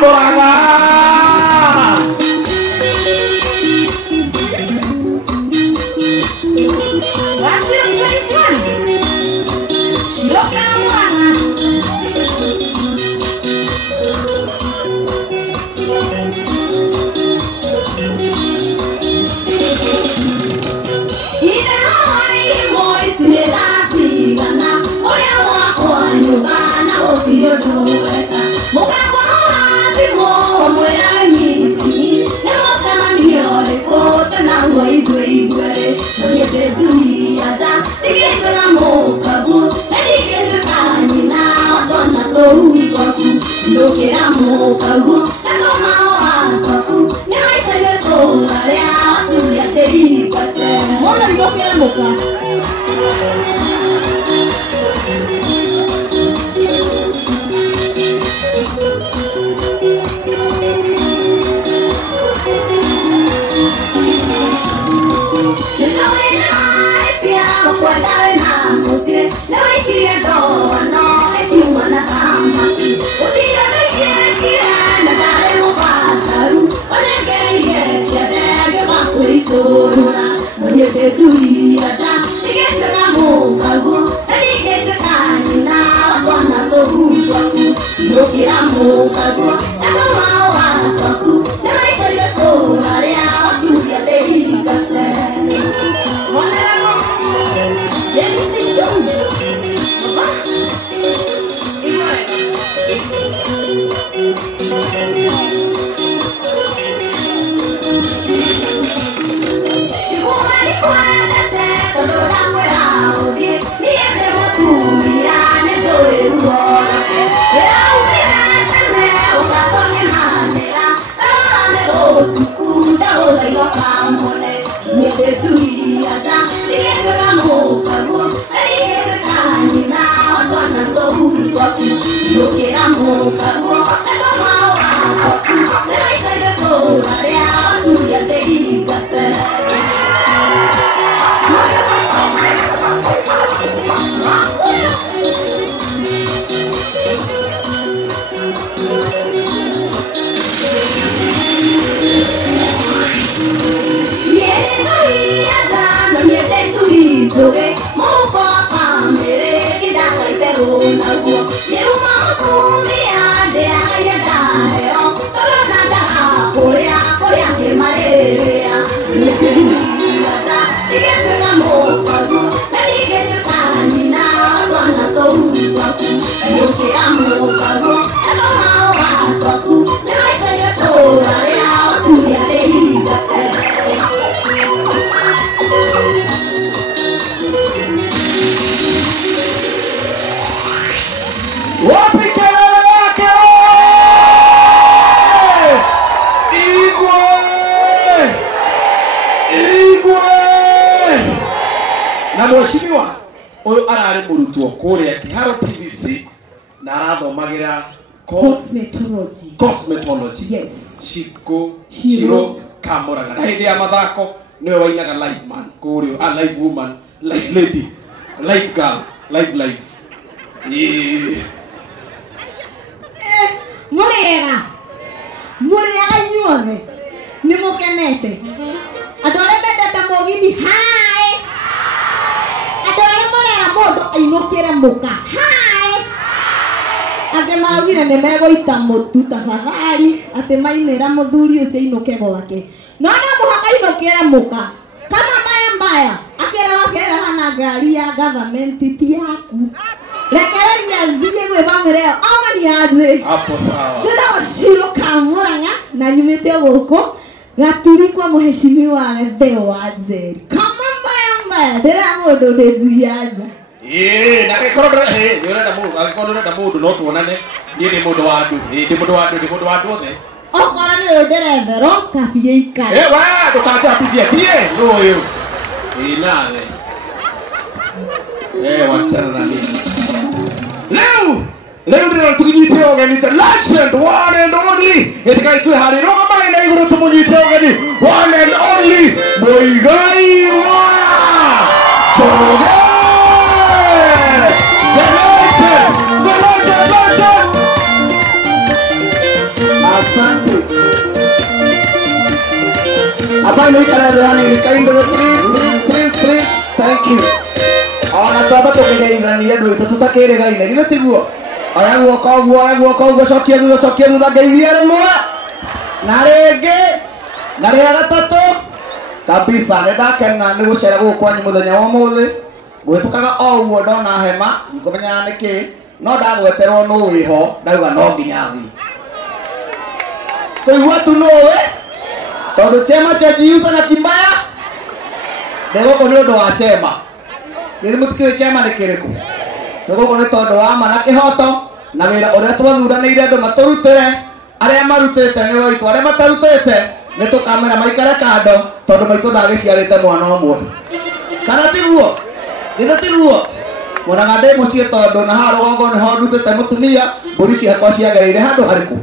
Kamuraga. Cosmetology. Yes. Shiro Kamuraga. Na hindi ya mathako niwe wainaga live man. Kurio live woman, live lady, live girl, live. Murega nyuone. Nimukenete. Adore bendete mogini hai. Adore murega modo ainokere muka. Hai. Ake maugire ne megoita mutu tafadhali ate mainera muthuri ucio inuke gwake no muhaka inukire muka kama mbaya akira wakera hana ngari ya government ti yaku rekereria thiye gwe bamire omani athi hapo sawa ndio Shiro Kamuraga na nyumite guku gaturi kwa muheshimiwa Theo wa Nzeri kama mbaya ndira mundu ndiziaza na rekordo yurenda mundu agikordo mundu no tuonane ni mundu wa andu ndi mundu wa andu othe okora ni nderethero kabie ikare wa tukacha pithia tie ruyu nale wachana na nini leo ndio tukinyite ogeni the legend one and only etikaitwe hari roga mai na iguru tumunyite ogeni one and only Muigai wa Choge the legend Asante. Apa ni kalau ni kain dulu please. Thank you. Ona baba to kegeithania ndu itu tutakirega ine githe tiguo. Oya guoko cokia thutha geithia rimwe. Na ringi na ria gatatu kabisa ndakena ni gucera gukwanyu muthenya wa muthi gwitukaga o uo ndona hema ngomenya niki no ndagweterwo no wiho ndauga no nginya thi kuigua tu nowe tondu chema cha jiusa na kimbaya ndegoko ni undu wa chema ni mutikire chema ni kiriku tugoko ni tondu wa ma na kihoto na wira uria twathuranire andu maturutire aria marutite ni waitu aria matarutite ni tukamera maikare kando tondu maitu ndagiciarite mwana omwe kana tiguo githe tiguo monaga ndi mucie tondu na ha rugongo ni ho ndutite mutumia mburi ciakwa ciagereire handu hariku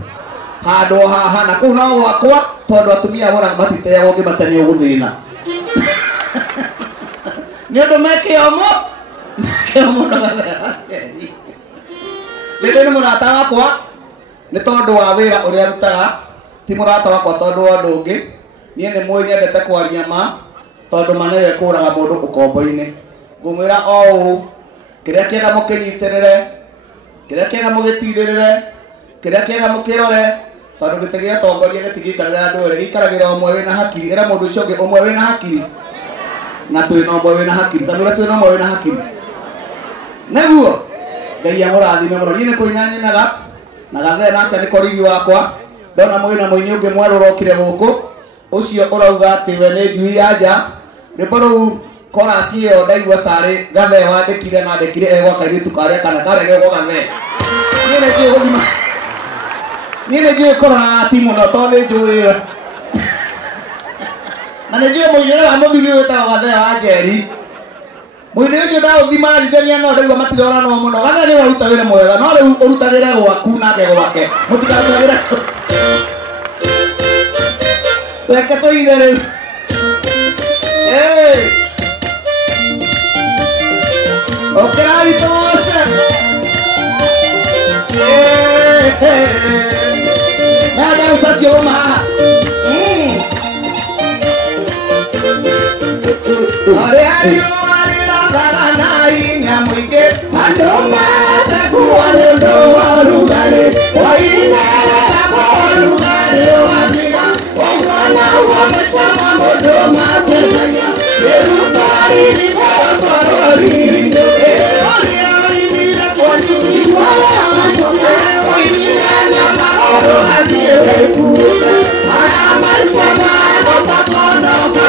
handu haha na kuu no gwakwa tondu atumia wona matiteagwo ngimateni uguthina ni undu mekiomo ndagatheraceri rĩrĩ nĩ mũrata wakwa nĩ tondu wa wĩra ũrĩa arutaga ti mũrata wakwa tondu wa ũndũ ũngĩ niĩ nĩ mũĩ nyendete kwaria ma tondu ma nĩwe kũraga mũndũ ũkombo-inĩ ngũmwĩra o ũũ kĩrĩa kĩega mũkĩnyitĩrĩre kĩrĩa kĩega mũgĩtirĩrĩre kĩrĩa kĩega mũkĩrore tondu gĩtĩ gĩa tongoria gĩtigĩikarĩra andũ erĩ gĩikaragĩra ũmwe wĩna hakiri ĩra mũndũ ũcio ũngĩ ũmwe wĩna hakiri na twĩna ũmwe wĩna hakiri tanũra twĩna ũmwe wĩna hakiri nĩguo Ngai amũrathime mũno niĩ nĩ kũina nyinaga na gathe nake nĩ korigi wakwa ndona mwĩna mũini ũngĩ mwerũ ũrokire gũkũ ũcio ũrauga atĩ we nĩ njui ya nja rwĩmbo rũu korasi ĩyo ndaigua tarĩ gathe wandĩkire na andĩkire egwa kairĩtu karĩa kana karegego gathe niĩ nĩ njũĩ kũrora ti mũno tondũ nĩ njũĩ na nĩ njũĩ mũinĩre wa mũthuri ũyũ wĩtagwo gathe wa njeri mũini ũcio ndaũthima ririthania no ndaigua matirora no mũno gathe nĩ waruta wĩra mwega no rĩu ũrutagĩre gwaku nake gwake mũtikarutagĩre reke tũire rĩu okerai tũgoce nadaũca cioma haha arĩa riũa rĩrathaga na hinya mũingĩ andũ matakuo nĩ ũndũ wa ũrugarĩ wainĩrĩragwo ũrugarĩ wathira ũmwana wa mũcama mũndũ macenania rĩruta riri kũrotwarwo riri ũrĩa ũimire kwanyu ũimire na maũndũ athiĩ wĩkuuge aya maica ma gũtakonoka